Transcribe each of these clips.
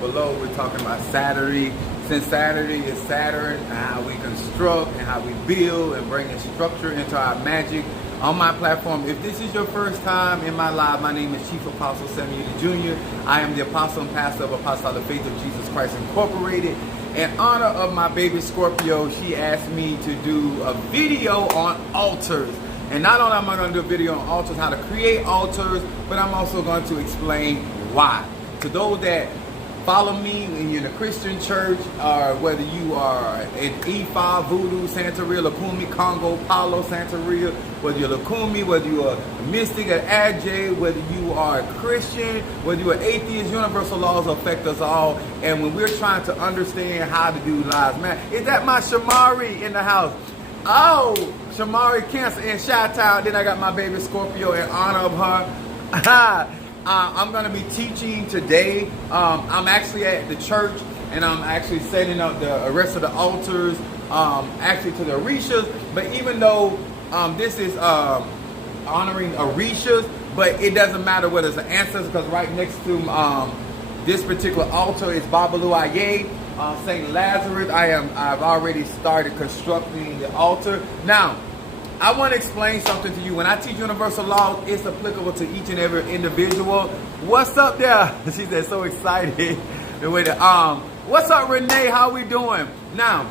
below. We're talking about Saturday. Since Saturday is Saturn, and how we construct and how we build and bringing structure into our magic on my platform. If this is your first time in my live, my name is Chief Apostle Samuel Jr. I am the apostle and pastor of Apostolic Faith of Jesus Christ Incorporated. In honor of my baby Scorpio, she asked me to do a video on altars. And not only am I going to do a video on altars, how to create altars, but I'm also going to explain why. To those that follow me when you're in a Christian church, or whether you are in Ifa, Voodoo, Santeria, Lukumi, Congo, Palo, Santeria, whether you're Lukumi, whether you're a mystic at Adjay, whether you are a Christian, whether you're an atheist, universal laws affect us all. And when we're trying to understand how to do lives, man, is that my Shamari in the house? Oh, Shamari Cancer in Chi-Town. Then I got my baby Scorpio in honor of her. I'm going to be teaching today. I'm actually at the church, and I'm actually setting up the rest of the altars, actually to the Orishas. But even though this is honoring Orishas, but it doesn't matter whether it's an ancestor, because right next to this particular altar is Babalu Aye, St. Lazarus. I've already started constructing the altar. Now, I want to explain something to you. When I teach universal laws, it's applicable to each and every individual. What's up there? She said, so excited. What's up, Renee? How we doing? Now,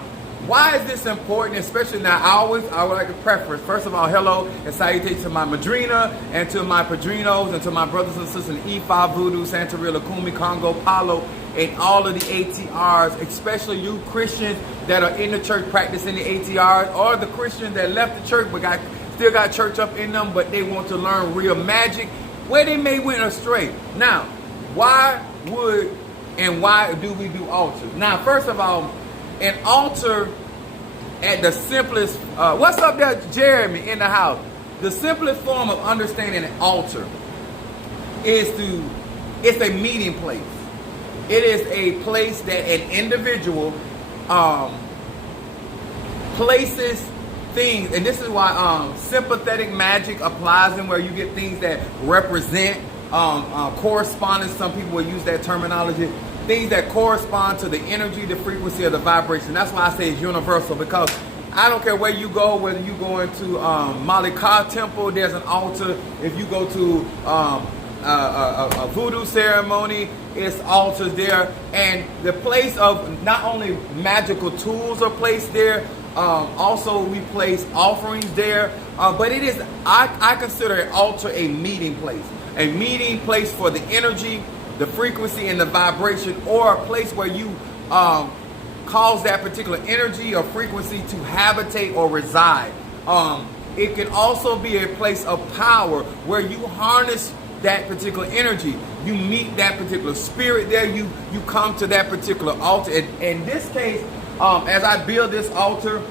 why is this important? Especially now, I would like to preface. First of all, hello and salutations to my madrina and to my padrinos and to my brothers and sisters in Ifa, Voodoo, Santeria, Lukumi, Congo, Palo, and all of the ATRs, especially you Christians that are in the church practicing the ATRs, or the Christians that left the church but still got church up in them, but they want to learn real magic, where they may went astray. Now, why do we do altars? Now, first of all, an altar at the simplest, what's up there, Jeremy, in the house? The simplest form of understanding an altar it's a meeting place. It is a place that an individual places things, and this is why sympathetic magic applies in, where you get things that represent correspondence. Some people will use that terminology. Things that correspond to the energy, the frequency, or the vibration. That's why I say it's universal, because I don't care where you go, whether you go into Malika Temple, there's an altar. If you go to a voodoo ceremony, it's altars there. And the place of not only magical tools are placed there, also we place offerings there. But it is, I consider an altar a meeting place. A meeting place for the energy, the frequency, and the vibration, or a place where you cause that particular energy or frequency to habitate or reside. It can also be a place of power where you harness that particular energy. You meet that particular spirit there. You come to that particular altar. In this case, as I build this altar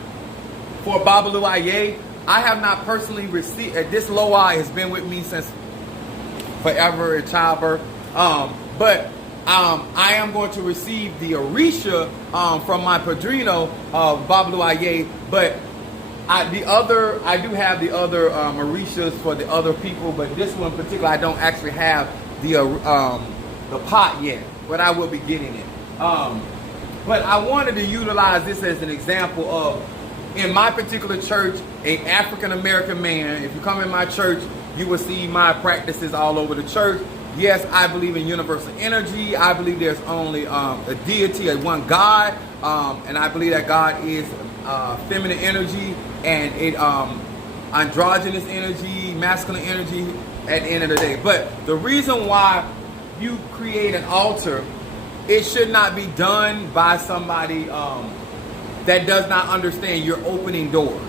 for Babalu Aye, I have not personally received, this Loa has been with me since forever in childbirth. But I am going to receive the Orisha from my Padrino, Babalu Aye. But I do have the other Orishas for the other people, but this one in particular, I don't actually have the pot yet, but I will be getting it. But I wanted to utilize this as an example of, in my particular church, an African American man. If you come in my church, you will see my practices all over the church. Yes, I believe in universal energy. I believe there's only a deity, one God, and I believe that God is feminine energy and androgynous energy, masculine energy at the end of the day. But the reason why you create an altar, it should not be done by somebody that does not understand you're opening doors.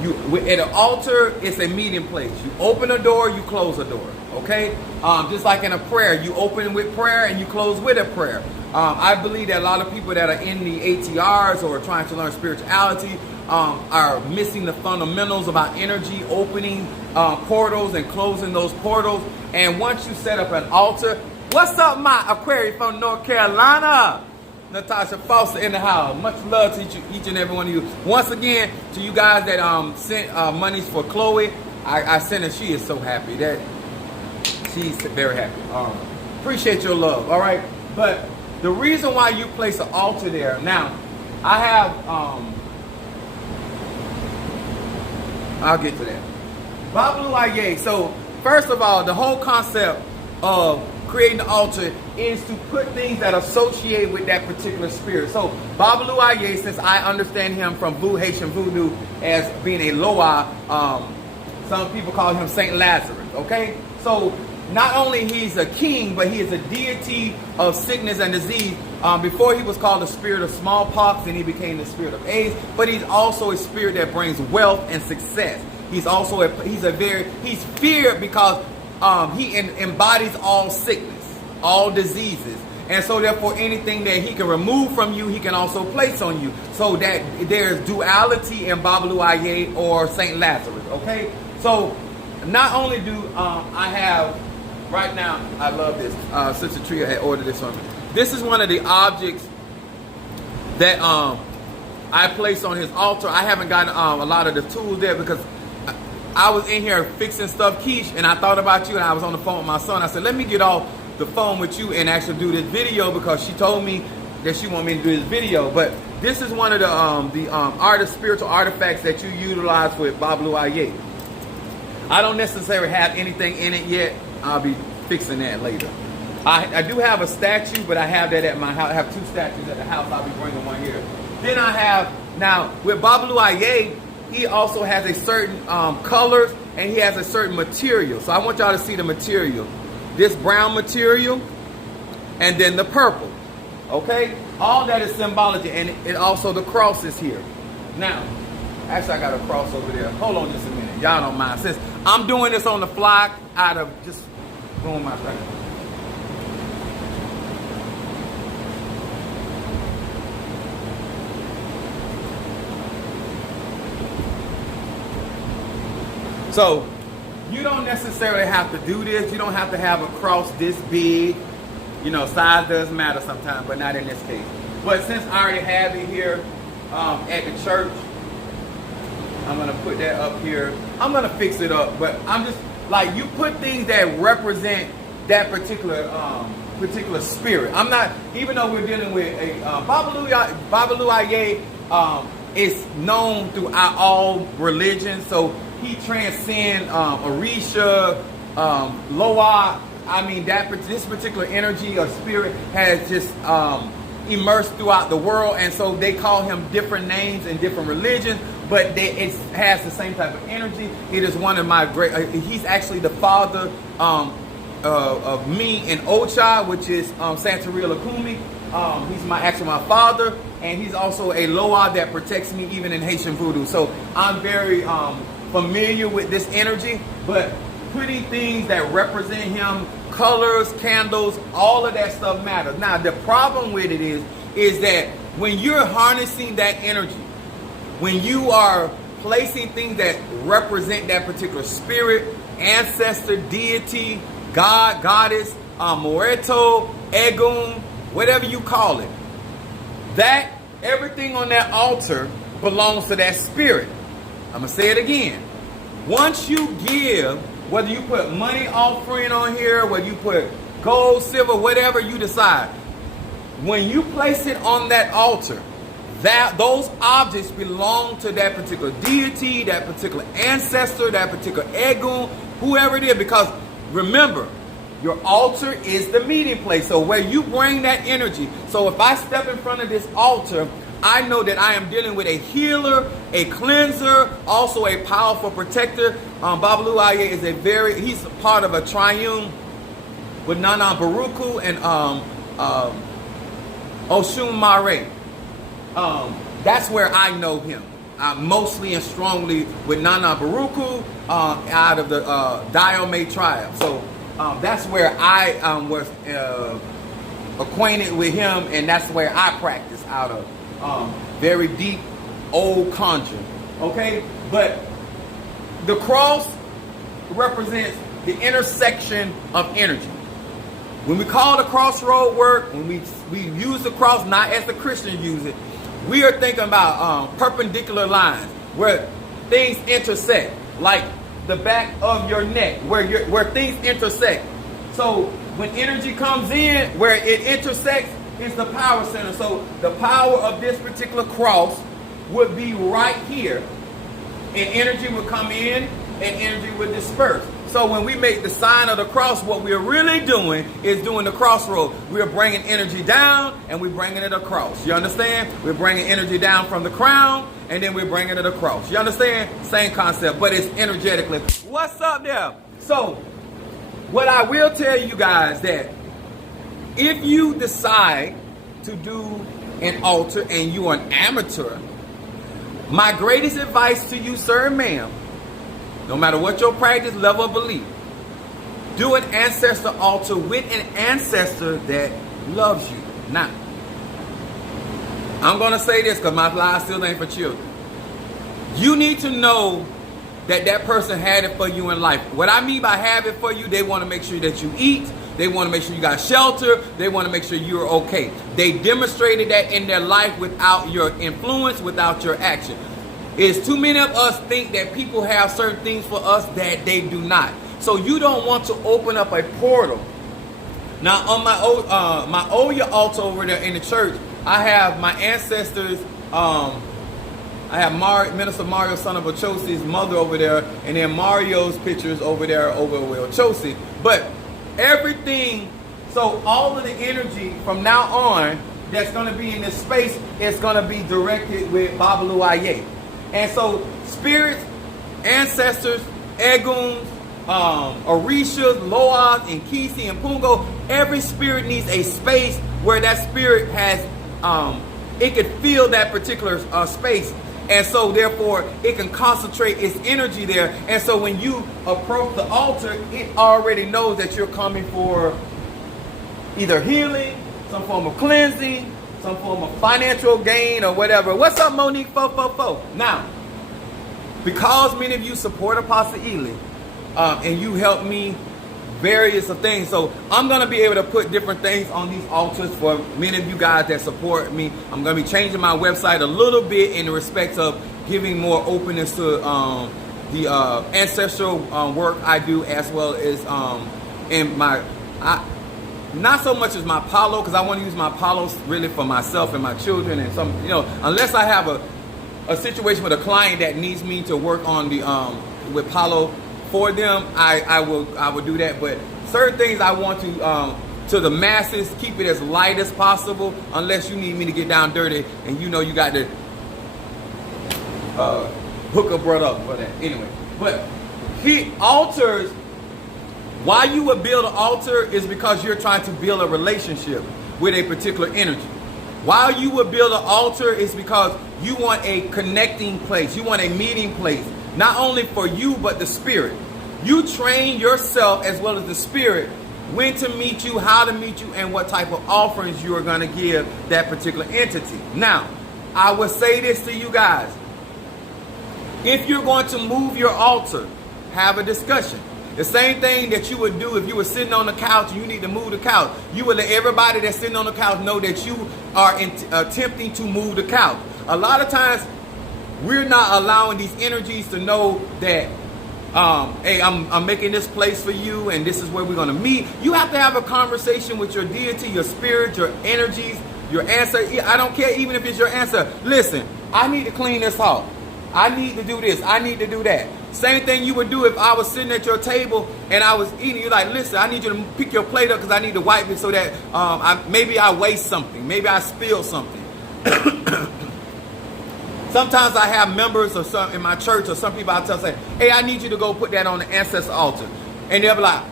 At an altar, it's a meeting place. You open a door, you close a door. Okay? Just like in a prayer, you open with prayer and you close with a prayer. I believe that a lot of people that are in the ATRs or trying to learn spirituality are missing the fundamentals about energy, opening portals and closing those portals. And once you set up an altar, what's up, my Aquarius from North Carolina? Natasha Foster in the house. Much love to each and every one of you. Once again, to you guys that sent monies for Chloe, I sent her. She is so happy. She's very happy. Appreciate your love. All right. But the reason why you place an altar there, now, I have, I'll get to that. Babalu Aye. So, first of all, the whole concept of creating the altar is to put things that associate with that particular spirit. So, Babalu Aye, since I understand him from Haitian Voodoo as being a Loa, some people call him Saint Lazarus, okay? So, not only he's a king, but he is a deity of sickness and disease. Before he was called the spirit of smallpox, and he became the spirit of AIDS. But he's also a spirit that brings wealth and success. He's also he's feared because he embodies all sickness, all diseases, and so therefore anything that he can remove from you, he can also place on you. So that there's duality in Babalu Aye or Saint Lazarus. Okay, so not only do I have. Right now, I love this. Sister Tria had ordered this on me. This is one of the objects that I placed on his altar. I haven't gotten a lot of the tools there because I was in here fixing stuff, Keish, and I thought about you, and I was on the phone with my son. I said, let me get off the phone with you and actually do this video because she told me that she wanted me to do this video. But this is one of the spiritual artifacts that you utilize with Babalu Aye. I don't necessarily have anything in it yet. I'll be fixing that later. I do have a statue, but I have that at my house. I have 2 statues at the house. I'll be bringing one here. Then I have, now with Babalu Aye, he also has a certain colors and he has a certain material. So I want y'all to see the material. This brown material and then the purple. Okay? All that is symbology, and it also the cross is here. Now, actually I got a cross over there. Hold on just a minute. Y'all don't mind. Since I'm doing this on the fly out of just going my second. So you don't necessarily have to do this. You don't have to have a cross this big. You know, size does matter sometimes, but not in this case. But since I already have it here at the church, I'm gonna put that up here. I'm gonna fix it up, but I'm just like, you put things that represent that particular spirit. I'm not, even though we're dealing with a Babalu Aye is known throughout all religions, so he transcends Orisha, Loa. I mean, this particular energy or spirit has just immersed throughout the world, and so they call him different names in different religions, but it has the same type of energy. It is one of my great, he's actually the father of me in Ocha, which is Santeria Lakumi. He's actually my father, and he's also a Loa that protects me even in Haitian Voodoo. So I'm very familiar with this energy, but putting things that represent him, colors, candles, all of that stuff matters. Now, the problem with it is that when you're harnessing that energy, when you are placing things that represent that particular spirit, ancestor, deity, God, goddess, Moreto, Egun, whatever you call it, that everything on that altar belongs to that spirit. I'm going to say it again. Once you give, whether you put money offering on here, whether you put gold, silver, whatever you decide, when you place it on that altar, those objects belong to that particular deity, that particular ancestor, that particular Egun, whoever it is. Because remember, your altar is the meeting place. So where you bring that energy. So if I step in front of this altar, I know that I am dealing with a healer, a cleanser, also a powerful protector. Babalu Aye is he's part of a triune with Nana Baruku and Oshun Mare. That's where I know him. Mostly and strongly with Nana Baruku out of the Diomede tribe. So that's where I was acquainted with him, and that's where I practice out of. Very deep, old conjure. Okay? But the cross represents the intersection of energy. When we call the crossroad work, when we use the cross not as the Christians use it, we are thinking about perpendicular lines where things intersect, like the back of your neck, where things intersect. So when energy comes in, where it intersects is the power center. So the power of this particular cross would be right here. And energy would come in and energy would disperse. So when we make the sign of the cross, what we're really doing is doing the crossroad. We're bringing energy down and we're bringing it across. You understand? We're bringing energy down from the crown and then we're bringing it across. You understand? Same concept, but it's energetically. What's up there? So what I will tell you guys that if you decide to do an altar and you are an amateur, my greatest advice to you, sir and ma'am, no matter what your practice level of belief, do an ancestor altar with an ancestor that loves you. Now, I'm going to say this because my live still ain't for children. You need to know that that person had it for you in life. What I mean by have it for you, they want to make sure that you eat. They want to make sure you got shelter. They want to make sure you're okay. They demonstrated that in their life without your influence, without your action. It's too many of us think that people have certain things for us that they do not. So you don't want to open up a portal. Now on my Oya altar over there in the church, I have my ancestors. I have Minister Mario, son of Ochosi's mother over there, and then Mario's pictures over there over with Ochosi. But everything, so all of the energy from now on that's going to be in this space is going to be directed with Babalu Aye. And so spirits, ancestors, Eguns, Orishas, Loas, and Kisi, and Pungo, every spirit needs a space where that spirit has, it could feel that particular space. And so therefore it can concentrate its energy there. And so when you approach the altar, it already knows that you're coming for either healing, some form of cleansing, some form of financial gain or whatever. What's up, Monique 444? Now, because many of you support Apostle Ely, and you help me various of things, so I'm going to be able to put different things on these altars for many of you guys that support me. I'm going to be changing my website a little bit in the respect of giving more openness to the ancestral work I do, as well as in my not so much as my Palo, because I want to use my Palos really for myself and my children and some, you know, unless I have a situation with a client that needs me to work on the with Palo for them, I will do that. But certain things I want to the masses, keep it as light as possible, unless you need me to get down dirty and you know you got to hook a brother up for that. Anyway, but he altars. Why you would build an altar is because you're trying to build a relationship with a particular energy. Why you would build an altar is because you want a connecting place. You want a meeting place, not only for you, but the spirit. You train yourself as well as the spirit when to meet you, how to meet you, and what type of offerings you are going to give that particular entity. Now, I will say this to you guys. If you're going to move your altar, have a discussion. The same thing that you would do if you were sitting on the couch and you need to move the couch. You would let everybody that's sitting on the couch know that you are attempting to move the couch. A lot of times, we're not allowing these energies to know that, hey, I'm making this place for you and this is where we're going to meet. You have to have a conversation with your deity, your spirit, your energies, your answer. I don't care even if it's your answer. Listen, I need to clean this off. I need to do this. I need to do that. Same thing you would do if I was sitting at your table and I was eating. You're like, listen, I need you to pick your plate up because I need to wipe it so that maybe I waste something. Maybe I spill something. Sometimes I have members or some in my church or some people I'll tell say, hey, I need you to go put that on the ancestor altar. And they'll be like,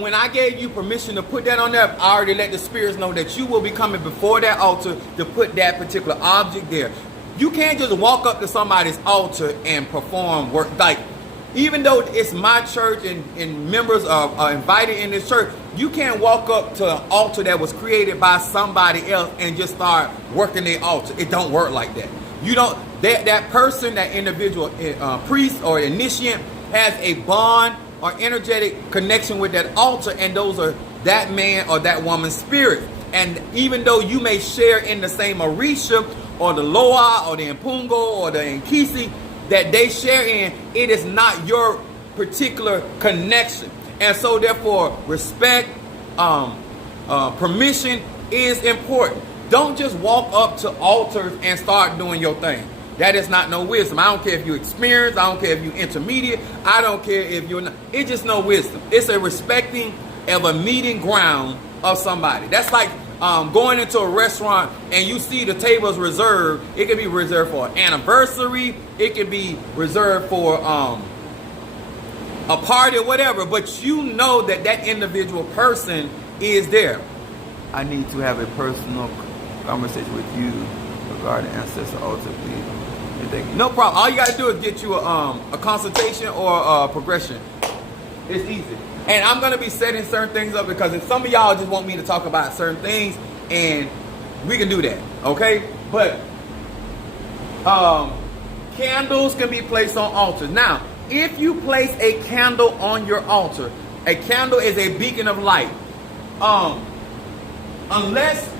when I gave you permission to put that on there, I already let the spirits know that you will be coming before that altar to put that particular object there. You can't just walk up to somebody's altar and perform work. Like, even though it's my church and members are invited in this church, you can't walk up to an altar that was created by somebody else and just start working their altar. It don't work like that. You don't, that person, that individual priest or initiate has a bond or energetic connection with that altar, and those are that man or that woman's spirit. And even though you may share in the same Orisha or the Loa or the Impungo or the Nkisi that they share in, it is not your particular connection. And so therefore, respect, permission is important. Don't just walk up to altars and start doing your thing. That is not no wisdom. I don't care if you're experienced. I don't care if you're intermediate. I don't care if you're not. It's just no wisdom. It's a respecting of a meeting ground of somebody. That's like going into a restaurant and you see the tables reserved. It could be reserved for an anniversary. It could be reserved for a party or whatever. But you know that that individual person is there. I need to have a personal conversation with you regarding ancestor altar, please. No problem. All you got to do is get you a consultation or a progression. It's easy. And I'm going to be setting certain things up because if some of y'all just want me to talk about certain things, and we can do that, okay? But candles can be placed on altars. Now, if you place a candle on your altar, a candle is a beacon of light. Unless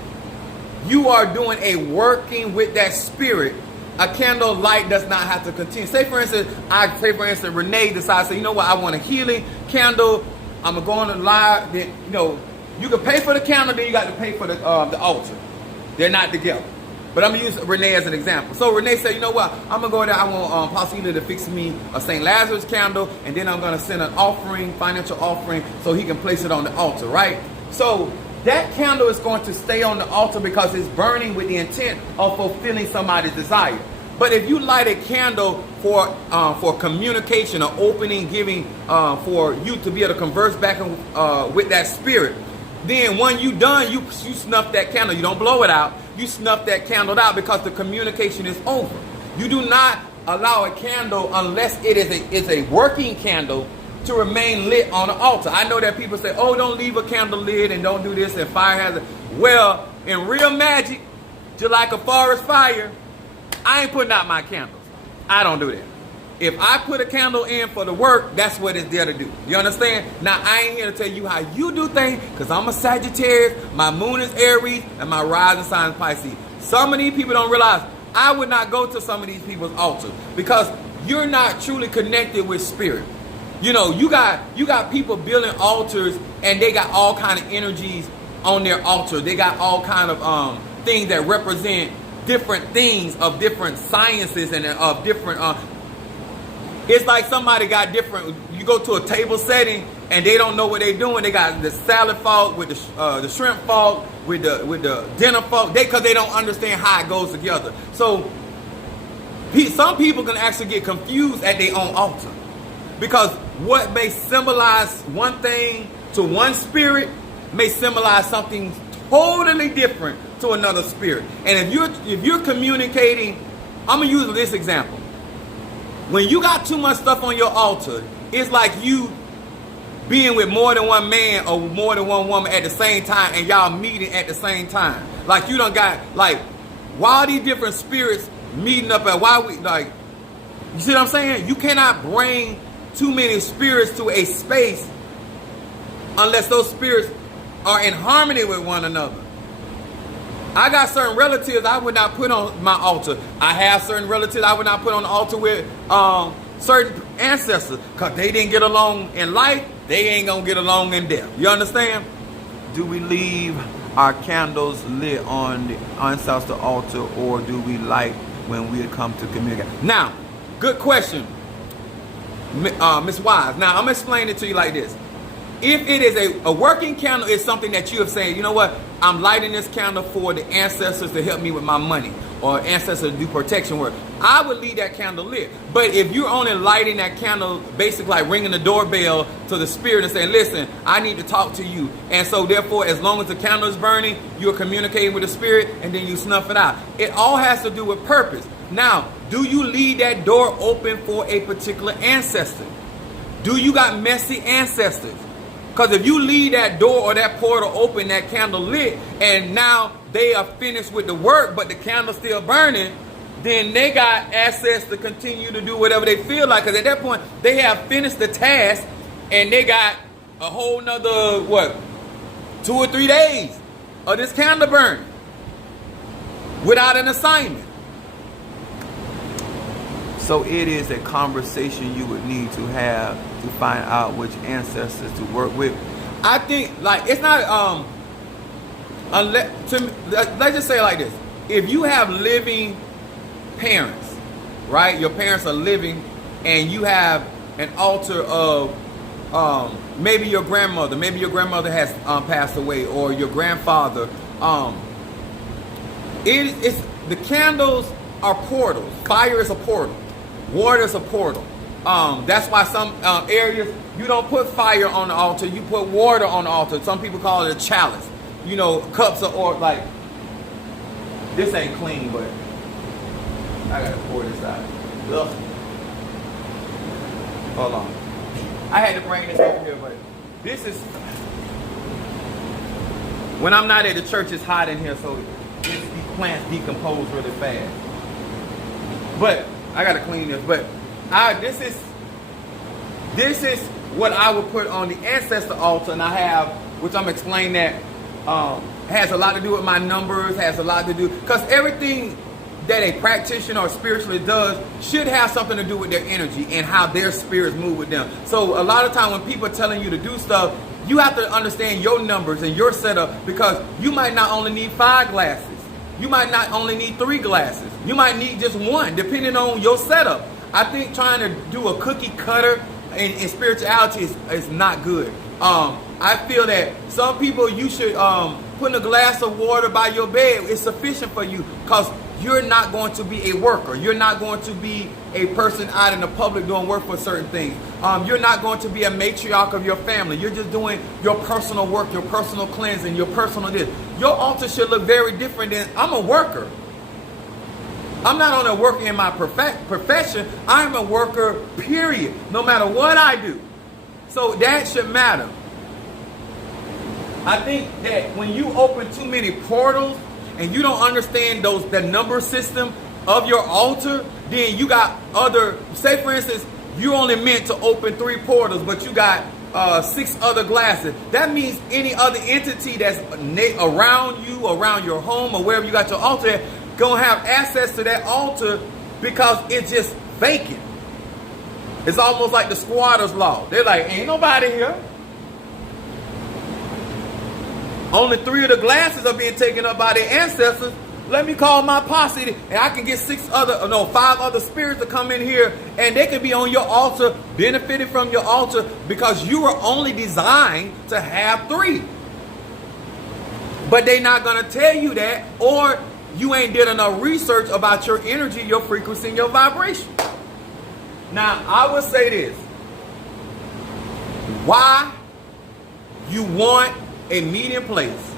you are doing a working with that spirit, a candle light does not have to continue. Say for instance, Renee decides, say, you know what, I want a healing candle. I'm gonna go on the live. Then, you know, you can pay for the candle, then you got to pay for the altar. They're not together. But I'm gonna use Renee as an example. So Renee said, you know what, I'm gonna go there. I want Pastor to fix me a St. Lazarus candle, and then I'm gonna send an offering, financial offering, so he can place it on the altar, right? So that candle is going to stay on the altar because it's burning with the intent of fulfilling somebody's desire. But if you light a candle for communication or opening, giving, for you to be able to converse back with that spirit, then when you done, you snuff that candle. You don't blow it out. You snuff that candle out because the communication is over. You do not allow a candle unless it is a working candle to remain lit on the altar. I know that people say, oh, don't leave a candle lit and don't do this and fire hazard. Well, in real magic, just like a forest fire, I ain't putting out my candles. I don't do that. If I put a candle in for the work, that's what it's there to do. You understand? Now, I ain't here to tell you how you do things because I'm a Sagittarius, my moon is Aries, and my rising sign is Pisces. Some of these people don't realize I would not go to some of these people's altars because you're not truly connected with spirit. You know, you got people building altars and they got all kind of energies on their altar. They got all kind of things that represent different things of different sciences and of different. It's like somebody got different. You go to a table setting and they don't know what they're doing. They got the salad fork with the shrimp fork with the dinner fork. Because they don't understand how it goes together. So some people can actually get confused at their own altar. Because what may symbolize one thing to one spirit may symbolize something totally different to another spirit. And if you're communicating, I'm gonna use this example. When you got too much stuff on your altar, it's like you being with more than one man or more than one woman at the same time and y'all meeting at the same time. Like you done got, like, why are these different spirits meeting up at why we, like, you see what I'm saying? You cannot bring too many spirits to a space unless those spirits are in harmony with one another. I got certain relatives I would not put on my altar. I have certain relatives I would not put on the altar with certain ancestors because they didn't get along in life. They ain't gonna get along in death. You understand? Do we leave our candles lit on the ancestor altar, or do we light when we come to communicate? Now, good question, Miss Wise. Now, I'm explaining it to you like this. If it is a working candle, is something that you have said, you know what, I'm lighting this candle for the ancestors to help me with my money, or ancestors to do protection work, I would leave that candle lit. But if you're only lighting that candle, basically like ringing the doorbell to the spirit and saying, listen, I need to talk to you. And so therefore, as long as the candle is burning, you're communicating with the spirit and then you snuff it out. It all has to do with purpose. Now, do you leave that door open for a particular ancestor? Do you got messy ancestors? Because if you leave that door or that portal open, that candle lit, and now they are finished with the work, but the candle's still burning, then they got access to continue to do whatever they feel like. Because at that point, they have finished the task, and they got a whole nother, 2 or 3 days of this candle burning without an assignment. So it is a conversation you would need to have to find out which ancestors to work with. I think like it's not unless let's just say it like this. If you have living parents, right? Your parents are living and you have an altar of maybe your grandmother, has passed away, or your grandfather. It's the candles are portals. Fire is a portal. Water is a portal. That's why some areas you don't put fire on the altar. You put water on the altar. Some people call it a chalice. You know, cups of or like this ain't clean, but I gotta pour this out. Ugh. Hold on. I had to bring this over here, but this is when I'm not at the church. It's hot in here, so these plants decompose really fast. But I gotta clean this. But this is what I would put on the ancestor altar, and I have, which I'm explaining that has a lot to do with my numbers, has a lot to do, because everything that a practitioner or spiritualist does should have something to do with their energy and how their spirits move with them. So a lot of time when people are telling you to do stuff, you have to understand your numbers and your setup, because you might not only need 5 glasses. You might not only need 3 glasses. You might need just 1, depending on your setup. I think trying to do a cookie cutter in spirituality is not good. I feel that some people, you should put a glass of water by your bed is sufficient for you, because you're not going to be a worker. You're not going to be a person out in the public doing work for certain things. You're not going to be a matriarch of your family. You're just doing your personal work, your personal cleansing, your personal this. Your altar should look very different than, I'm a worker. I'm not only a worker in my profession, I'm a worker, period, no matter what I do. So that should matter. I think that when you open too many portals and you don't understand the number system of your altar, then you got other, say for instance, you only meant to open 3 portals, but you got 6 other glasses. That means any other entity that's around you, around your home, or wherever you got your altar at, gonna have access to that altar, because it's just vacant. It's almost like the squatter's law. They're like, ain't nobody here. Only 3 of the glasses are being taken up by their ancestors. Let me call my posse, and I can get 5 other spirits to come in here, and they can be on your altar, benefiting from your altar, because you were only designed to have 3. But they're not gonna tell you that, or you ain't did enough research about your energy, your frequency, and your vibration. Now, I would say this. Why you want a meeting place?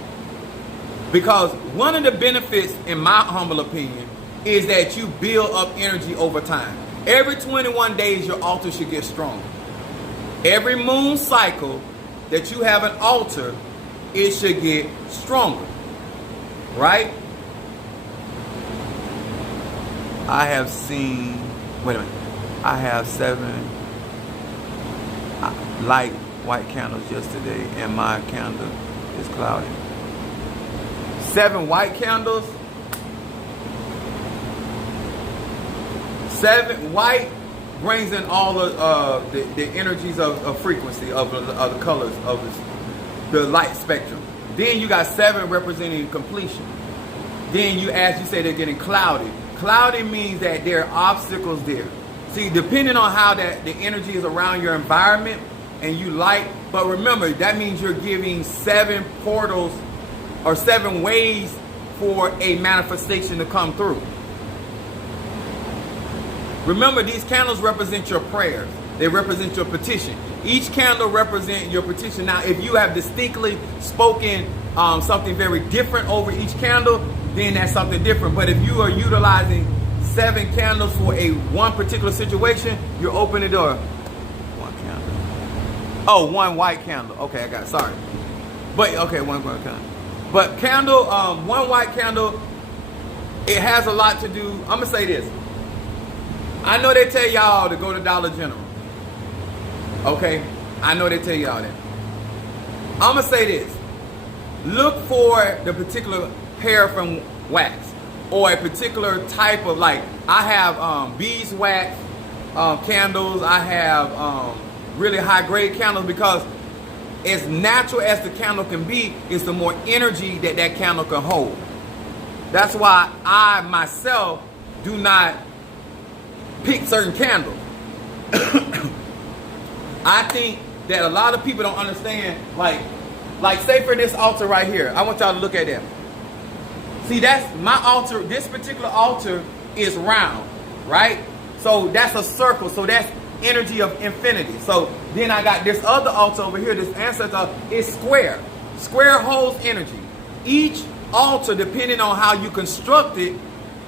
Because one of the benefits, in my humble opinion, is that you build up energy over time. Every 21 days, your altar should get stronger. Every moon cycle that you have an altar, it should get stronger. Right? I have seen, wait a minute, I have 7 light white candles yesterday, and my candle is cloudy. 7 white candles? 7 white brings in all the energies of frequency, of the colors, of the light spectrum. Then you got 7 representing completion. Then you, as you say, they're getting cloudy. Cloudy means that there are obstacles there. See, depending on how the energy is around your environment and you light, but remember, that means you're giving 7 portals or 7 ways for a manifestation to come through. Remember, these candles represent your prayers. They represent your petition. Each candle represents your petition. Now, if you have distinctly spoken something very different over each candle, then that's something different. But if you are utilizing 7 candles for one particular situation, you're opening the door. 1 candle. Oh, 1 white candle. Okay, I got it. Sorry. But, okay, 1 white candle. But candle, 1 white candle, it has a lot to do. I'm going to say this. I know they tell y'all to go to Dollar General. Okay? I know they tell y'all that. I'm going to say this. Look for the particular paraffin wax, or a particular type of, like, I have beeswax candles. I have really high grade candles, because as natural as the candle can be is the more energy that that candle can hold. That's why I myself do not pick certain candles. I think that a lot of people don't understand, like say for this altar right here, I want y'all to look at that. See, that's my altar. This particular altar is round, right? So that's a circle. So that's energy of infinity. So then I got this other altar over here, this ancestor is square. Square holds energy. Each altar, depending on how you construct it,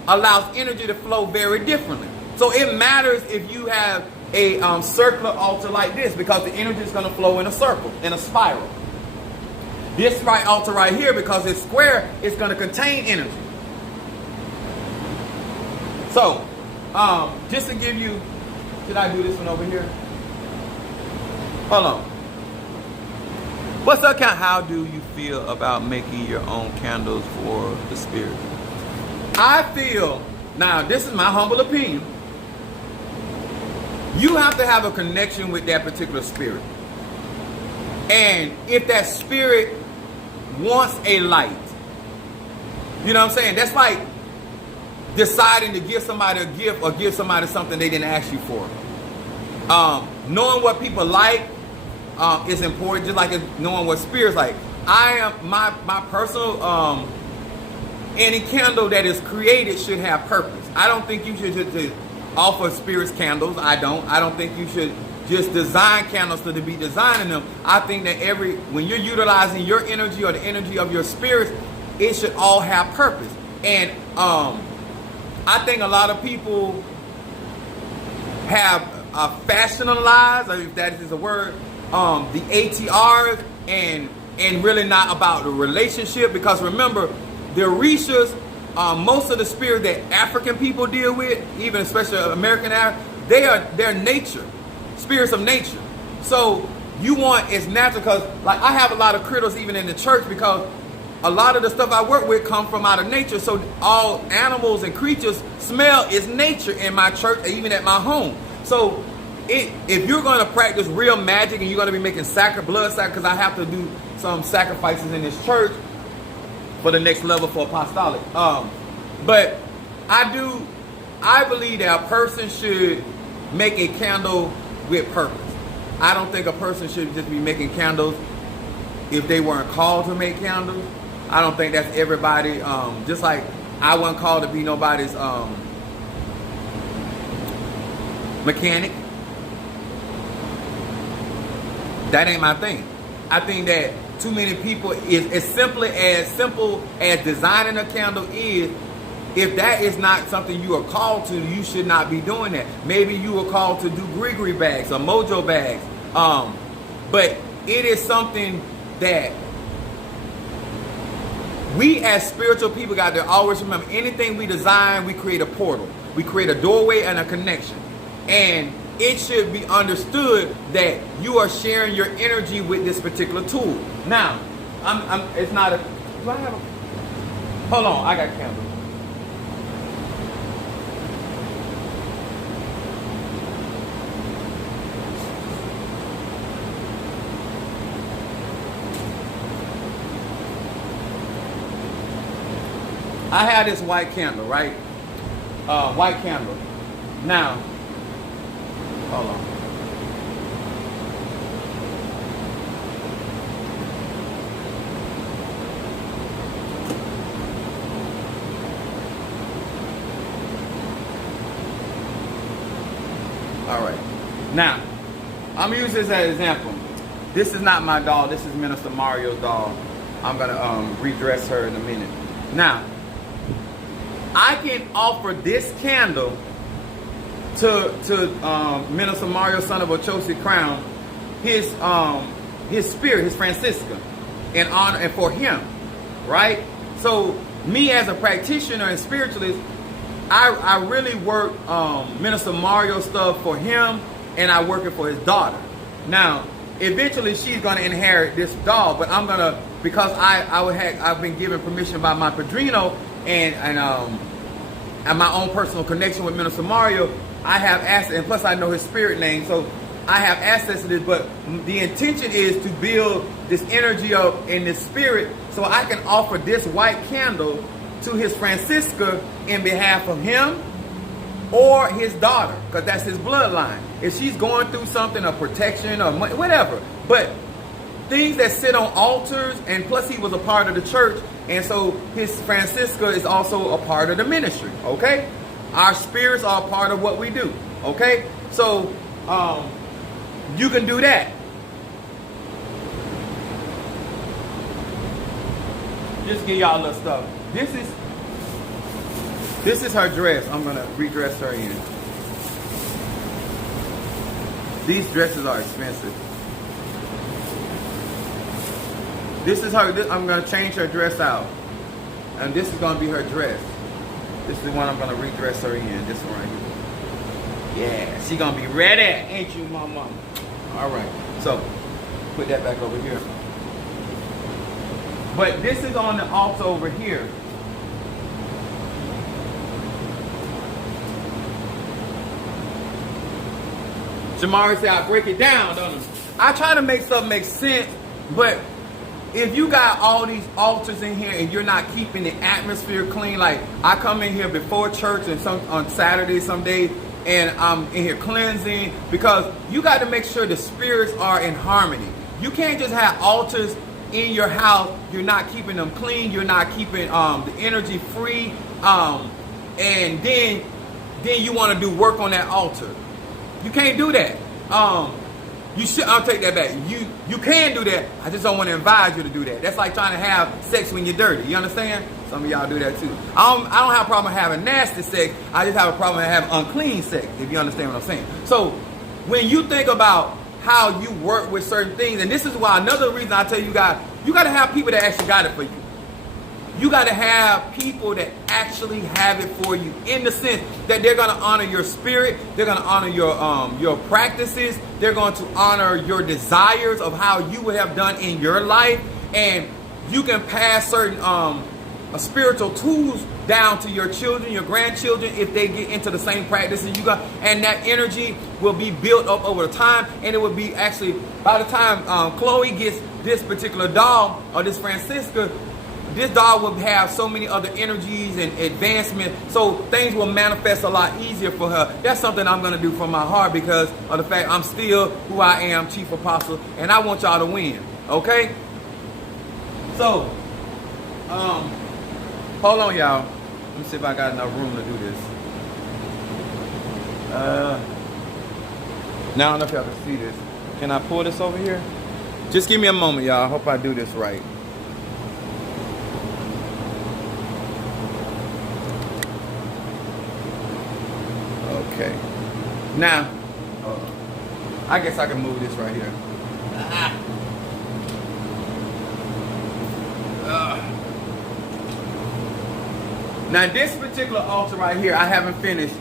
allows energy to flow very differently. So it matters if you have a circular altar like this, because the energy is going to flow in a circle, in a spiral. This right altar right here, because it's square, it's going to contain energy. So, just to give you, should I do this one over here? Hold on. What's up, Count? How do you feel about making your own candles for the spirit? I feel, now this is my humble opinion, you have to have a connection with that particular spirit. And if that spirit wants a light, you know what I'm saying? That's like deciding to give somebody a gift or give somebody something they didn't ask you for. Knowing what people like is important, just like knowing what spirits like. I am my personal any candle that is created should have purpose. I don't think you should just offer spirits candles. I don't think you should just design candles to be designing them. I think that when you're utilizing your energy or the energy of your spirits, it should all have purpose. And I think a lot of people have fashionalized, or if that is a word, the ATRs and really not about the relationship. Because remember, the Orishas, most of the spirit that African people deal with, even especially American African, they're nature, spirits of nature. So you want, it's natural, because like I have a lot of critters even in the church, because a lot of the stuff I work with come from out of nature. So all animals and creatures smell is nature in my church, and even at my home. So if you're going to practice real magic and you're going to be making blood sacrifice, because I have to do some sacrifices in this church for the next level for apostolic. But I believe that a person should make a candle with purpose. I don't think a person should just be making candles if they weren't called to make candles. I don't think that's everybody. Just like I wasn't called to be nobody's mechanic. That ain't my thing. I think that too many people is as simple as designing a candle is. If that is not something you are called to, you should not be doing that. Maybe you are called to do Grigri bags or Mojo bags. But it is something that we as spiritual people got to always remember. Anything we design, we create a portal. We create a doorway and a connection. And it should be understood that you are sharing your energy with this particular tool. Now, it's not a, do I have a, hold on, I got candles. I have this white candle, right? White candle. Now, hold on. All right. Now, I'm gonna use this as an example. This is not my doll. This is Minister Mario's doll. I'm gonna redress her in a minute. Now, I can offer this candle to Minister Mario, son of Ochosi Crown, his spirit, his Franciscan, in honor and for him, right? So me as a practitioner and spiritualist, I really work Minister Mario stuff for him, and I work it for his daughter. Now, eventually she's gonna inherit this doll, but I'm gonna, because I've been given permission by my padrino and my own personal connection with Minister Mario. I have asked, and plus I know his spirit name, so I have access to this, but the intention is to build this energy up in this spirit so I can offer this white candle to his Francisca in behalf of him or his daughter, because that's his bloodline. If she's going through something, of protection or money, whatever. But things that sit on altars, and plus he was a part of the church, and so his Francisca is also a part of the ministry, okay? Our spirits are a part of what we do, okay? So, you can do that. Just give y'all a little stuff. This is her dress. I'm gonna redress her in. These dresses are expensive. This is her. I'm gonna change her dress out, and this is gonna be her dress. This is the one I'm gonna redress her in. This one right here. Yeah, she gonna be ready, ain't you, my mama? All right. So put that back over here. But this is on the altar over here. Jamari said, I break it down, don't I? I try to make stuff make sense, but if you got all these altars in here and you're not keeping the atmosphere clean, like I come in here before church and on Saturdays some days, and I'm in here cleansing, because you got to make sure the spirits are in harmony. You can't just have altars in your house, you're not keeping them clean, you're not keeping the energy free, and then you want to do work on that altar. You can't do that. You should. I'll take that back. You can do that. I just don't want to advise you to do that. That's like trying to have sex when you're dirty. You understand? Some of y'all do that too. I don't have a problem having nasty sex. I just have a problem having unclean sex. If you understand what I'm saying. So when you think about how you work with certain things, and this is why another reason I tell you guys, you got to have people that actually got it for you. You got to have people that actually have it for you, in the sense that they're going to honor your spirit, they're going to honor your practices, they're going to honor your desires of how you would have done in your life, and you can pass certain spiritual tools down to your children, your grandchildren, if they get into the same practices you got, and that energy will be built up over time, and it will be actually, by the time Chloe gets this particular doll, or this Francisca, this doll will have so many other energies and advancement, so things will manifest a lot easier for her. That's something I'm going to do from my heart, because of the fact I'm still who I am, Chief Apostle, and I want y'all to win, okay? So, hold on, y'all. Let me see if I got enough room to do this. Now I don't know if y'all can see this. Can I pull this over here? Just give me a moment, y'all. I hope I do this right. Okay. Now, I guess I can move this right here. Now, this particular altar right here, I haven't finished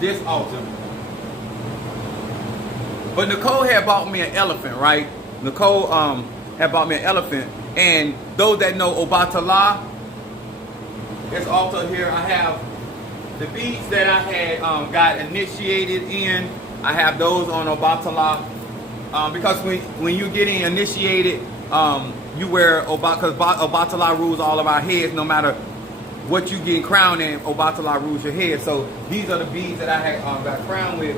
this altar. But Nicole had bought me an elephant, right? Nicole had bought me an elephant. And those that know Obatala, this altar here, I have the beads that I had got initiated in. I have those on Obatala. Because when you get initiated, you wear because Obatala rules all of our heads, no matter what you get crowned in. Obatala rules your head. So these are the beads that I had got crowned with.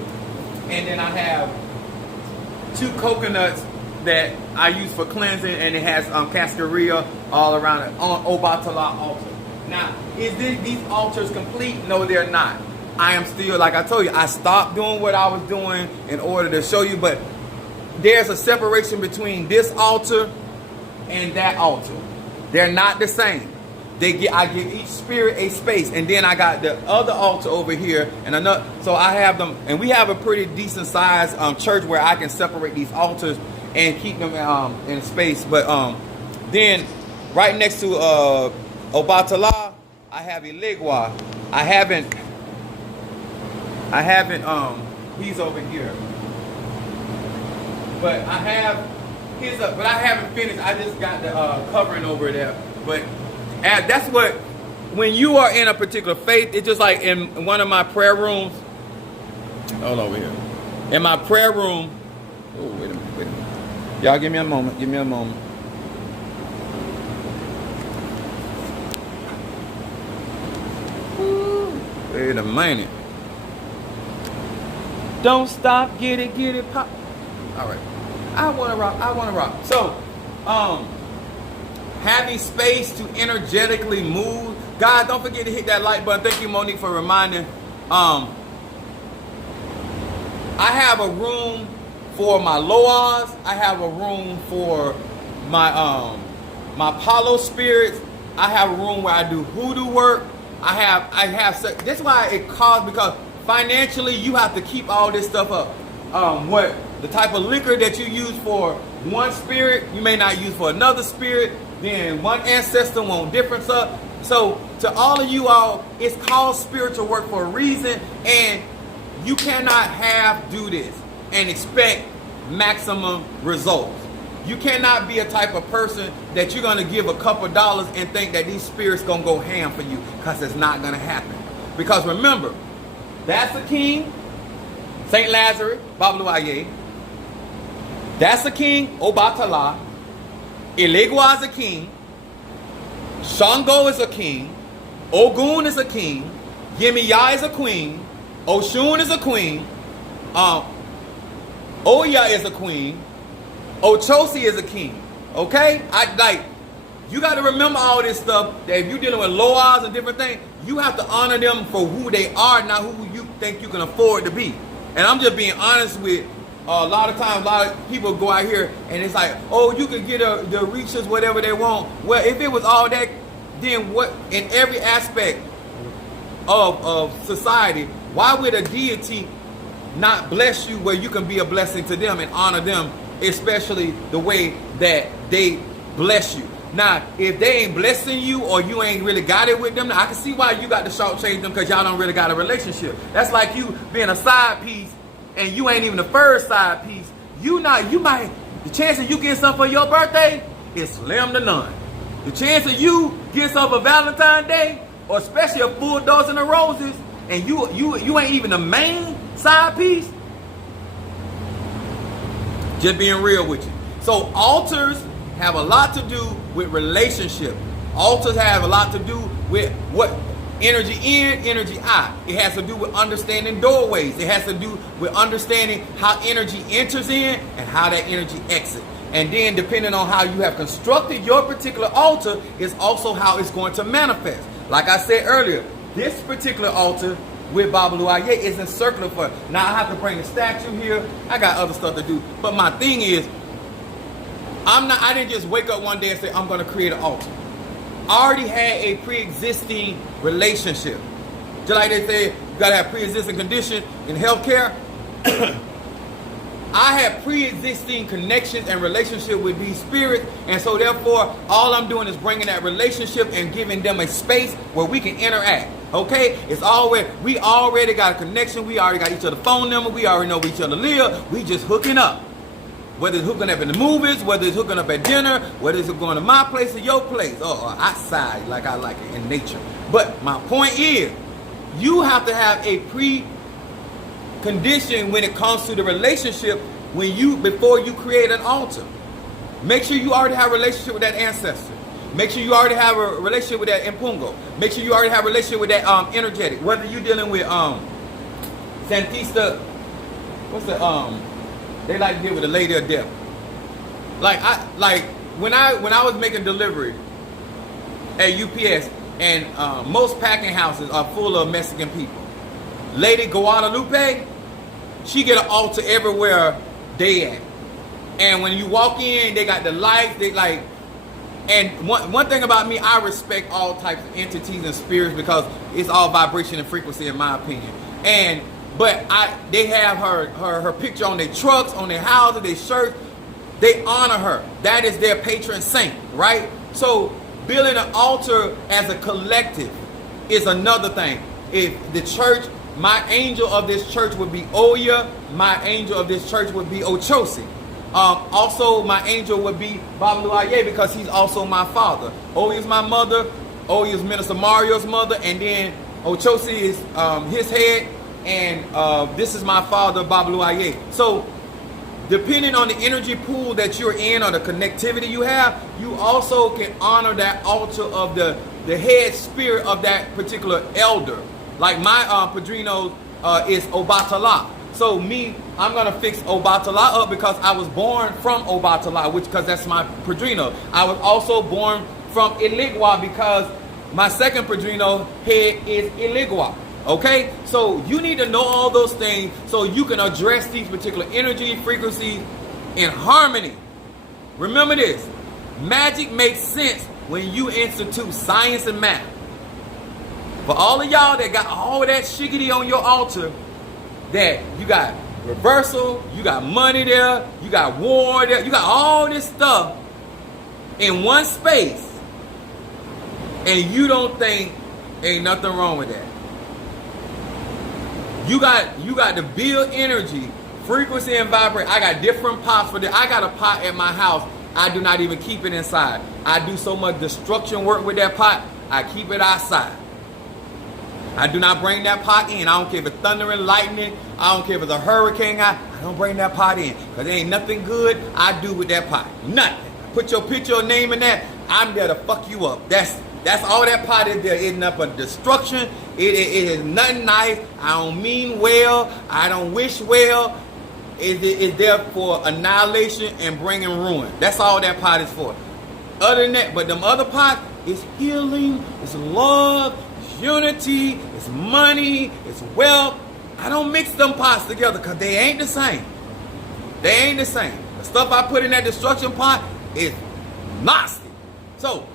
And then I have 2 coconuts that I use for cleansing, and it has cascarilla all around it on Obatala altar. Now, is these altars complete? No, they're not. I am still, like I told you, I stopped doing what I was doing in order to show you, but there's a separation between this altar and that altar. They're not the same. I give each spirit a space, and then I got the other altar over here, and another. So I have them, and we have a pretty decent sized church where I can separate these altars and keep them in space. But then right next to Obatala, I have Eligwa. I haven't. He's over here, but I have his up. But I haven't finished. I just got the covering over there, but. That's what, when you are in a particular faith, it's just like in one of my prayer rooms. Hold over here. In my prayer room, Oh, wait a minute, wait a minute. Y'all give me a moment, give me a moment. Ooh, wait a minute. Don't stop, get it, pop. All right. I want to rock. So, having space to energetically move. Guys, don't forget to hit that like button. Thank you, Monique, for reminding. I have a room for my Loas. I have a room for my my Palo spirits. I have a room where I do hoodoo work. I have. That's why it costs, because financially you have to keep all this stuff up. What the type of liquor that you use for one spirit, you may not use for another spirit. Then one ancestor won't difference up. So to all of you all, it's called spiritual work for a reason, and you cannot do this and expect maximum results. You cannot be a type of person that you're going to give a couple dollars and think that these spirits going to go ham for you, because it's not going to happen. Because remember, that's the king, Saint Lazarus, Bablu Aye. That's the king, Obatala. Elegua is a king. Shango is a king. Ogun is a king. Yemiya is a queen. Oshun is a queen. Oya is a queen. Ochosi is a king. Okay? You got to remember all this stuff, that if you're dealing with Loas and different things, you have to honor them for who they are, not who you think you can afford to be. And I'm just being honest with a lot of times, a lot of people go out here and it's like, oh, you can get the reaches, whatever they want. Well, if it was all that, then what, in every aspect of society, why would a deity not bless you where you can be a blessing to them and honor them, especially the way that they bless you? Now, if they ain't blessing you, or you ain't really got it with them, I can see why you got to shortchange them, because y'all don't really got a relationship. That's like you being a side piece and you ain't even the first side piece. The chance of you getting something for your birthday is slim to none. The chance of you getting something for Valentine's Day, or especially a full dozen of roses, and you ain't even the main side piece. Just being real with you. So altars have a lot to do with relationship. Altars have a lot to do with what energy in, energy out. It has to do with understanding doorways. It has to do with understanding how energy enters in and how that energy exits. And then depending on how you have constructed your particular altar is also how it's going to manifest. Like I said earlier, this particular altar with Bablu Aye isn't circular for. Now I have to bring the statue here. I got other stuff to do. But my thing is, I didn't just wake up one day and say, I'm going to create an altar. I already had a pre-existing relationship. Just like they say, you got to have pre-existing conditions in healthcare. I have pre-existing connections and relationship with these spirits, and so therefore, all I'm doing is bringing that relationship and giving them a space where we can interact. Okay? We already got a connection. We already got each other's phone number. We already know where each other live. We just hooking up. Whether it's hooking up in the movies, whether it's hooking up at dinner, whether it's going to my place or your place, or outside like I like it, in nature. But my point is, you have to have a precondition when it comes to the relationship before you create an altar. Make sure you already have a relationship with that ancestor. Make sure you already have a relationship with that impungo. Make sure you already have a relationship with that energetic. Whether you're dealing with Santista, what's the they like to deal with the Lady of Death. When I was making delivery at UPS, and most packing houses are full of Mexican people. Lady Guadalupe, she get an altar everywhere they at. And when you walk in, they got the lights, and one thing about me, I respect all types of entities and spirits, because it's all vibration and frequency in my opinion. But they have her picture on their trucks, on their houses, their shirts. They honor her. That is their patron saint, right? So building an altar as a collective is another thing. If the church, my angel of this church would be Oya, my angel of this church would be Ochosi. Also, my angel would be Bablu Aye, because he's also my father. Oya is my mother. Oya is Minister Mario's mother, and then Ochosi is his head. And this is my father, Bablu Aye. So depending on the energy pool that you're in or the connectivity you have, you also can honor that altar of the head spirit of that particular elder. Like my Padrino is Obatala. So I'm gonna fix Obatala up because I was born from Obatala, because that's my Padrino. I was also born from Eligua because my second Padrino head is Eligua. Okay, so you need to know all those things so you can address these particular energy frequencies in harmony. Remember this, magic makes sense when you institute science and math. For all of y'all that got all of that shiggity on your altar, that you got reversal, you got money there, you got war there, you got all this stuff in one space, and you don't think ain't nothing wrong with that. You got to build energy, frequency, and vibrate. I got different pots for that. I got a pot at my house. I do not even keep it inside. I do so much destruction work with that pot, I keep it outside. I do not bring that pot in. I don't care if it's thunder and lightning. I don't care if it's a hurricane. I don't bring that pot in. Because there ain't nothing good I do with that pot. Nothing. Put your picture or name in that. I'm there to fuck you up. That's all that pot is there. It's nothing but destruction. It is nothing nice. I don't mean well. I don't wish well. It's there for annihilation and bringing ruin. That's all that pot is for. Other than that, but them other pots is healing, it's love, it's unity, it's money, it's wealth. I don't mix them pots together because they ain't the same. They ain't the same. The stuff I put in that destruction pot is nasty. So,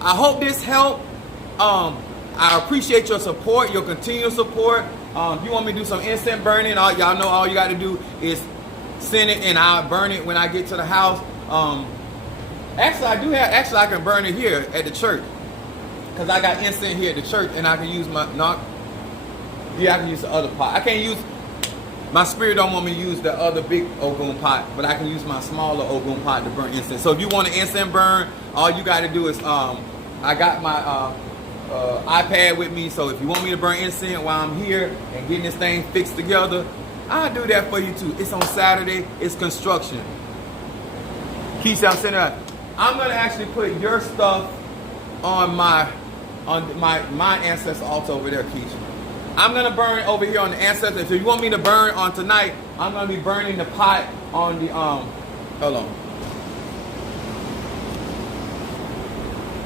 I hope this helped. I appreciate your support, your continued support. If you want me to do some incense burning, y'all know all you got to do is send it and I'll burn it when I get to the house. Actually, I can burn it here at the church because I got incense here at the church, and I can use I can use the other pot. I can't use, my spirit don't want me to use the other big Ogun pot, but I can use my smaller Ogun pot to burn incense. So if you want an incense burn, all you got to do is, I got my iPad with me, so if you want me to burn incense while I'm here and getting this thing fixed together, I'll do that for you too. It's on Saturday, it's construction. Keisha, I'm sending out. I'm gonna actually put your stuff on my ancestor altar over there, Keisha. I'm gonna burn over here on the ancestor. If you want me to burn on tonight, I'm gonna be burning the pot on the hold on.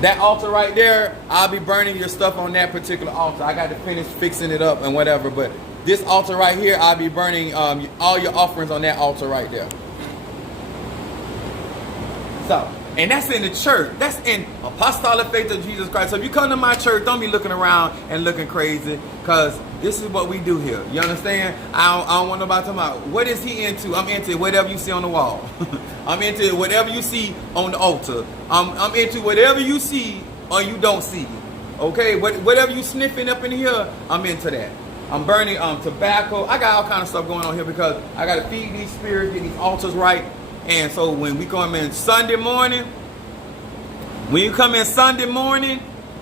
That altar right there, I'll be burning your stuff on that particular altar. I got to finish fixing it up and whatever, but this altar right here, I'll be burning all your offerings on that altar right there. So, and that's in the church. That's in Apostolic Faith of Jesus Christ. So if you come to my church, don't be looking around and looking crazy, because this is what we do here. You understand? I don't want nobody talking about, what is he into? I'm into whatever you see on the wall. I'm into whatever you see on the altar. I'm into whatever you see or you don't see. Okay? Whatever you sniffing up in here, I'm into that. I'm burning tobacco. I got all kind of stuff going on here because I got to feed these spirits, get these altars right. And so when we come in Sunday morning,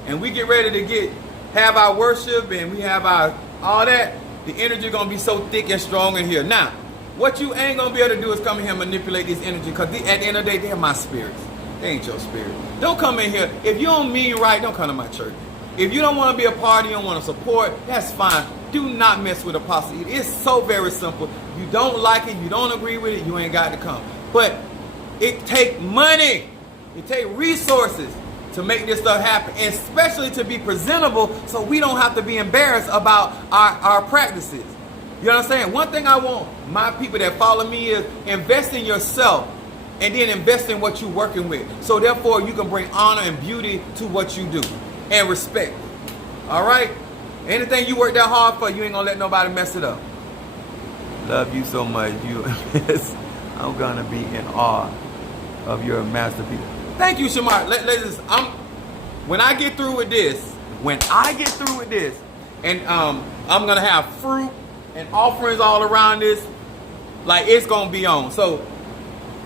and we get ready to have our worship and we have all that, the energy gonna be so thick and strong in here. Now, what you ain't gonna be able to do is come in here and manipulate this energy, because at the end of the day, they're my spirits. They ain't your spirit. Don't come in here. If you don't mean right, don't come to my church. If you don't want to be a part, you don't want to support, that's fine. Do not mess with Apostle Eden. It's so very simple. You don't like it, you don't agree with it, you ain't got to come. But it take money, it take resources to make this stuff happen, and especially to be presentable so we don't have to be embarrassed about our practices. You understand? One thing I want my people that follow me is invest in yourself and then invest in what you're working with. So therefore you can bring honor and beauty to what you do and respect. All right? Anything you work that hard for, you ain't gonna let nobody mess it up. Love you so much. I'm gonna be in awe of your masterpiece. Thank you, Shamar. When I get through with this, and I'm gonna have fruit and offerings all around this, like it's gonna be on. So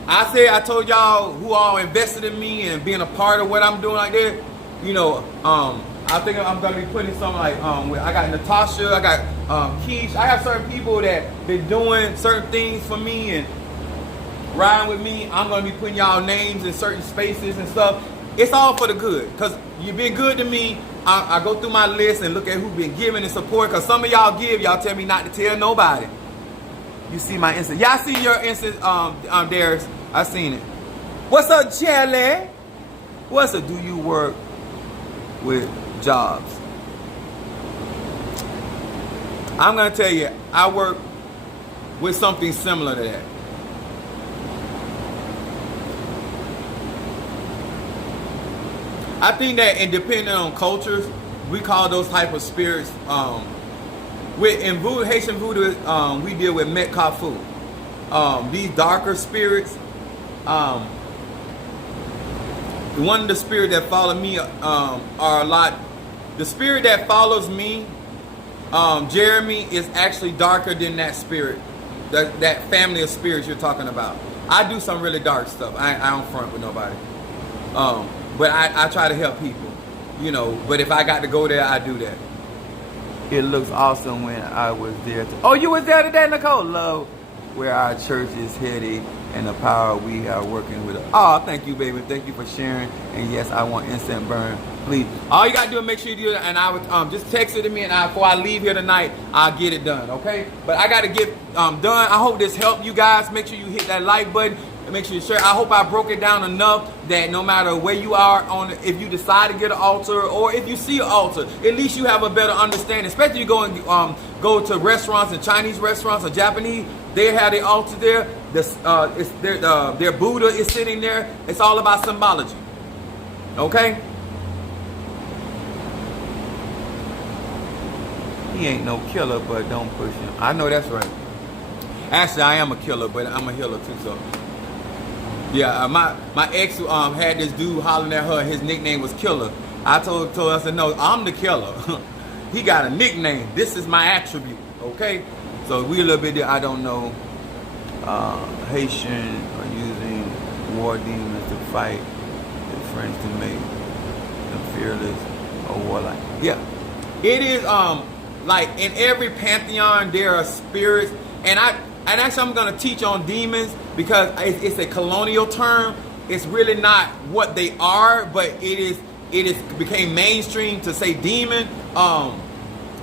I told y'all who all invested in me and being a part of what I'm doing like that. You know, I think I'm gonna be putting something like I got Natasha, I got Keish. I have certain people that been doing certain things for me, and riding with me, I'm gonna be putting y'all names in certain spaces and stuff. It's all for the good, because you've been good to me. I go through my list and look at who's been giving and support, because some of y'all give, y'all tell me not to tell nobody. You see my instance. Y'all see your instance, Darius. I seen it. What's up, Jelly? What's up? Do you work with jobs? I'm gonna tell you, I work with something similar to that. I think that, and depending on cultures, we call those type of spirits. In voodoo, Haitian voodoo, we deal with Metkafu. These darker spirits. One of the spirits that follow me are a lot. The spirit that follows me, Jeremy, is actually darker than that spirit. That family of spirits you're talking about. I do some really dark stuff. I don't front with nobody. But I try to help people, you know. But if I got to go there, I do that. It looks awesome when I was there. Oh, you was there today, Nicole? Love where our church is headed and the power we are working with. Oh, thank you, baby. Thank you for sharing. And yes, I want instant burn. Please. All you got to do is make sure you do that. And I would just text it to me, and before I leave here tonight, I'll get it done, okay? But I got to get done. I hope this helped you guys. Make sure you hit that like button. Make sure you share. I hope I broke it down enough that no matter where you are on, if you decide to get an altar or if you see an altar, at least you have a better understanding. Especially you go and go to restaurants and Chinese restaurants or Japanese, they have the altar there. Their Buddha is sitting there. It's all about symbology. Okay. He ain't no killer, but don't push him. I know that's right. Actually, I am a killer, but I'm a healer too. So. Yeah, my ex had this dude hollering at her. His nickname was Killer. I told her, I said, no, I'm the killer. He got a nickname. This is my attribute, okay? So we a little bit there. I don't know. Haitian are using war demons to fight the French to make them fearless or warlike. Yeah, it is like in every pantheon there are spirits, and actually I'm gonna teach on demons because it's a colonial term. It's really not what they are, but it became mainstream to say demon.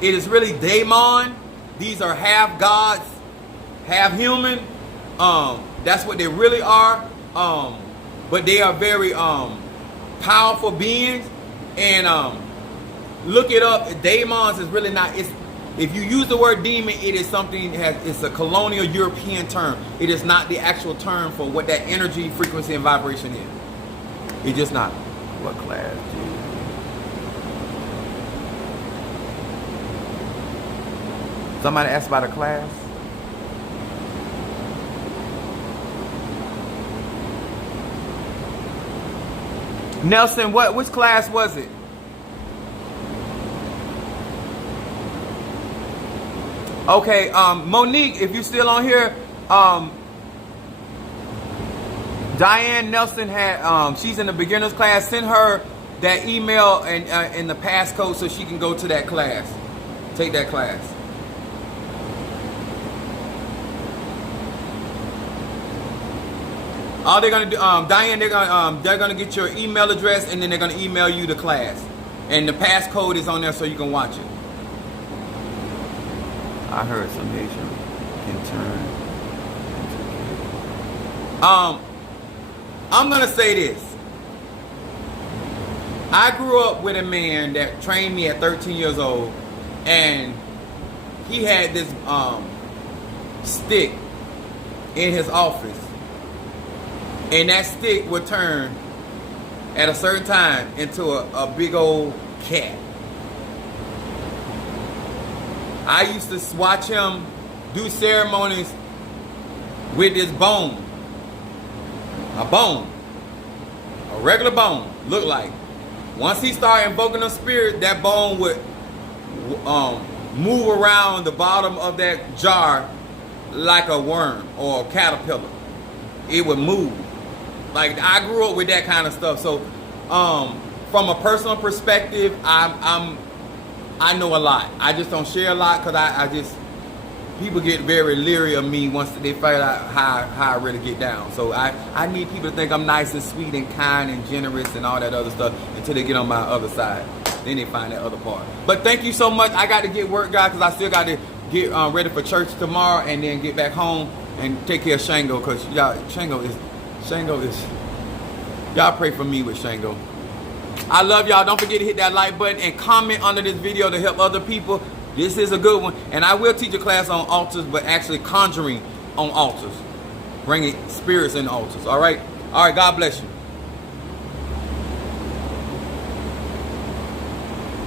It is really daemon. These are half gods, half human. That's what they really are. But they are very powerful beings. And look it up. Daemons is really not. If you use the word demon, it is something. It's a colonial European term. It is not the actual term for what that energy, frequency, and vibration is. It's just not. What class, dude? Somebody asked about a class. Nelson, which class was it? Okay, Monique, if you're still on here, Diane Nelson had, she's in the beginner's class. Send her that email and the passcode so she can go to that class. Take that class. All they're gonna do, Diane, they're gonna get your email address and then they're gonna email you the class, and the passcode is on there so you can watch it. I heard some Asian can turn into I'm gonna say this. I grew up with a man that trained me at 13 years old, and he had this stick in his office, and that stick would turn at a certain time into a big old cat. I used to watch him do ceremonies with this bone. A bone. A regular bone. Look like. Once he started invoking the spirit, that bone would move around the bottom of that jar like a worm or a caterpillar. It would move. Like, I grew up with that kind of stuff. So from a personal perspective, I know a lot. I just don't share a lot because people get very leery of me once they find out how I really get down. So I need people to think I'm nice and sweet and kind and generous and all that other stuff until they get on my other side. Then they find that other part. But thank you so much. I got to get work, guys, because I still got to get ready for church tomorrow and then get back home and take care of Shango, because Shango is, y'all pray for me with Shango. I love y'all. Don't forget to hit that like button and comment under this video to help other people. This is a good one. And I will teach a class on altars, but actually conjuring on altars. Bringing spirits in altars. All right? All right. God bless you.